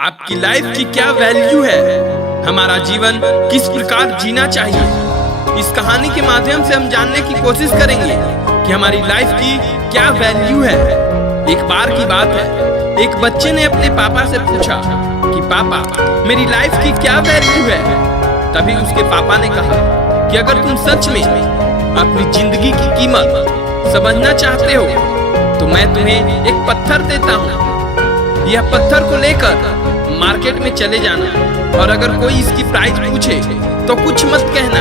आपकी लाइफ की क्या वैल्यू है, हमारा जीवन किस प्रकार जीना चाहिए। इस कहानी के माध्यम से हम जानने की कोशिश करेंगे कि हमारी लाइफ की क्या वैल्यू है। एक बार की बात है, एक बच्चे ने अपने पापा से पूछा कि पापा मेरी लाइफ की क्या वैल्यू है। तभी उसके पापा ने कहा कि अगर तुम सच में अपनी जिंदगी की कीमत समझना चाहते हो तो मैं तुम्हें एक पत्थर देता हूँ। यह पत्थर को लेकर मार्केट में चले जाना और अगर कोई इसकी प्राइस पूछे तो कुछ मत कहना,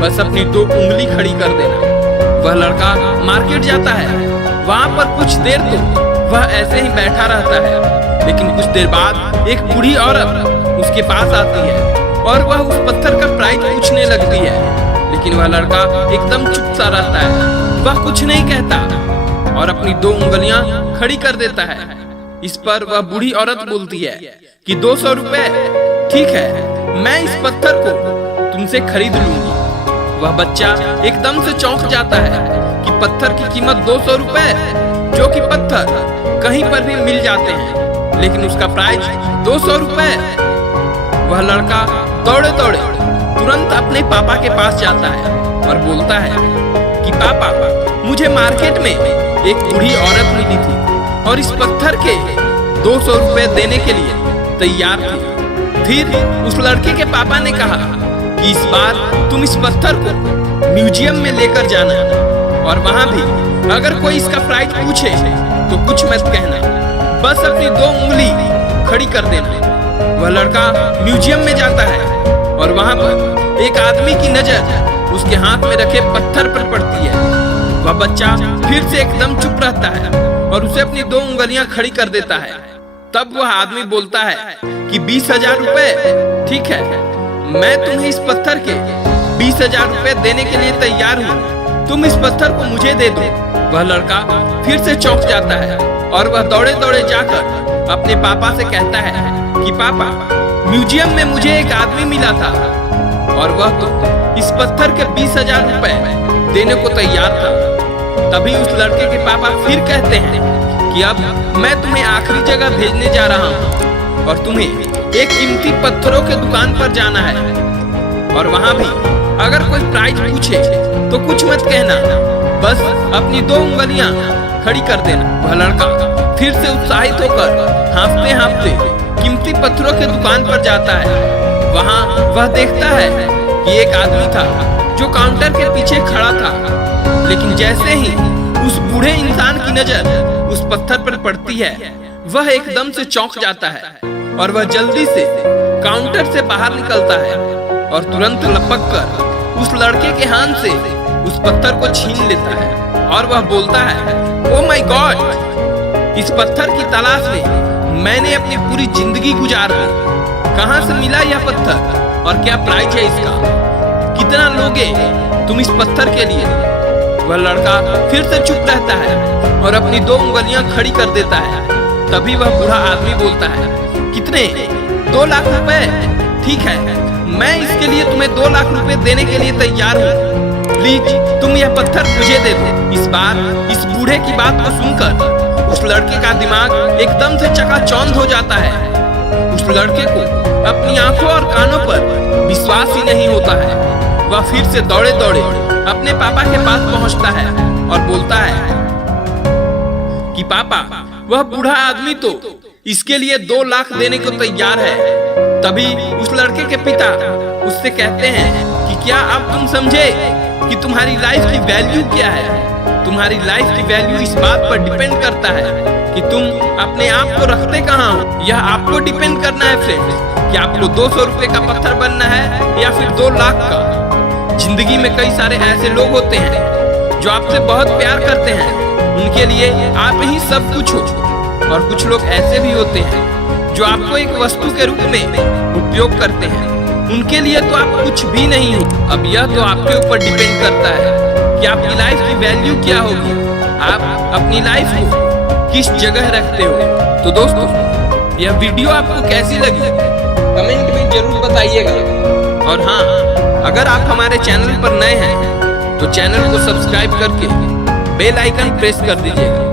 बस अपनी 2 उंगली खड़ी कर देना। वह लड़का मार्केट जाता है। वहाँ पर कुछ देर तो वह ऐसे ही बैठा रहता है, लेकिन कुछ देर बाद एक बूढ़ी औरत उसके पास आती है और वह उस पत्थर का प्राइस पूछने लगती है। लेकिन वह लड़का एकदम चुप सा रहता है, वह कुछ नहीं कहता और अपनी 2 उंगलियां खड़ी कर देता है। इस पर वह बूढ़ी औरत बोलती है कि 200 रुपए, ठीक है, मैं इस पत्थर को तुमसे खरीद लूंगी। वह बच्चा एकदम से चौंक जाता है कि पत्थर की कीमत 200 रुपए, जो कि पत्थर कहीं पर भी मिल जाते हैं, लेकिन उसका प्राइस 200 रुपए। वह लड़का दौड़े दौड़े तुरंत अपने पापा के पास जाता है और बोलता है कि पापा मुझे मार्केट में एक बूढ़ी औरत मिली थी और इस पत्थर के 200 रुपए देने के लिए तैयार थी। फिर उस लड़के के पापा ने कहा कि इस बार तुम इस पत्थर को म्यूजियम में लेकर जाना और वहां भी अगर कोई इसका प्राइस पूछे तो कुछ मत कहना, बस अपनी 2 उंगली खड़ी कर देना। वह लड़का म्यूजियम में जाता है और वहां पर एक आदमी की नजर उसके हाथ में रखे पत्थर पर पड़ती है। वह बच्चा फिर से एकदम चुप रहता है और उसे अपनी 2 उंगलियां खड़ी कर देता है। तब वह आदमी बोलता है कि 20,000 रुपए, ठीक है, मैं तुम्हें इस पत्थर के 20,000 रुपए देने के लिए तैयार हूँ, तुम इस पत्थर को मुझे दे दो। वह लड़का फिर से चौंक जाता है और वह दौड़े दौड़े जाकर अपने पापा से कहता है कि पापा म्यूजियम में मुझे एक आदमी मिला था और वह तो इस पत्थर के 20,000 रुपए देने को तैयार था। तभी उस लड़के के पापा फिर कहते हैं कि अब मैं तुम्हें आखिरी जगह भेजने जा रहा हूँ और तुम्हें एक कीमती पत्थरों के दुकान पर जाना है और वहाँ भी अगर कोई प्राइस पूछे तो कुछ मत कहना, बस अपनी 2 उंगलियां खड़ी कर देना। वह लड़का फिर से उत्साहित होकर हाँफते हाँफते कीमती पत्थरों के दुकान पर जाता है। वहाँ वह देखता है कि एक आदमी था जो काउंटर के पीछे खड़ा था, लेकिन जैसे ही उस बूढ़े इंसान की नजर उस पत्थर पर पड़ती है, वह एकदम से चौंक जाता है और वह जल्दी से काउंटर से बाहर निकलता है और तुरंत लपक कर उस लड़के के हाथ से उस पत्थर को छीन लेता है और वह बोलता है, ओह माय गॉड, इस पत्थर की तलाश में मैंने अपनी पूरी जिंदगी गुजार दी। कहाँ से मिला यह पत्थर और क्या प्राइस है इसका, कितना लोगे तुम इस पत्थर के लिए। वह लड़का फिर से चुप रहता है और अपनी 2 उंगलियां खड़ी कर देता है। तभी वह बूढ़ा आदमी बोलता है, कितने, 2 लाख रुपए, ठीक है, मैं इसके लिए तुम्हें 2 लाख रुपए देने के लिए तैयार हूँ, प्लीज तुम यह पत्थर मुझे दे दो। इस बार इस बूढ़े की बात को सुनकर उस लड़के का दिमाग एकदम से चकाचौंध हो जाता है। उस लड़के को अपनी आंखों और कानों पर विश्वास ही नहीं होता है। वह फिर से दौड़े दौड़े अपने पापा के पास पहुंचता है और बोलता है कि पापा वह बूढ़ा आदमी तो इसके लिए 2 लाख देने को तैयार है। तभी उस लड़के के पिता उससे कहते हैं कि क्या अब तुम समझे कि तुम्हारी लाइफ की वैल्यू क्या है। तुम्हारी लाइफ की वैल्यू इस बात पर डिपेंड करता है कि तुम अपने आप को रखते कहाँ हो। यह आपको डिपेंड करना है फ्रेंड्स कि आपको 200 रुपए का पत्थर बनना है या फिर 2 लाख का। जिंदगी में कई सारे ऐसे लोग होते हैं जो आपसे बहुत प्यार करते हैं, उनके लिए आप ही सब कुछ हो, और कुछ लोग ऐसे भी होते हैं जो आपको एक वस्तु के रूप में उपयोग करते हैं, उनके लिए तो आप कुछ भी नहीं हो। अब यह तो आपके ऊपर डिपेंड करता है कि आपकी लाइफ की वैल्यू क्या होगी, आप अपनी लाइफ को किस जगह रखते हो। तो दोस्तों, यह वीडियो आपको कैसी लगी कमेंट में जरूर बताइएगा, और हाँ, अगर आप हमारे चैनल पर नए हैं तो चैनल को सब्सक्राइब करके बेल आइकन प्रेस कर दीजिएगा।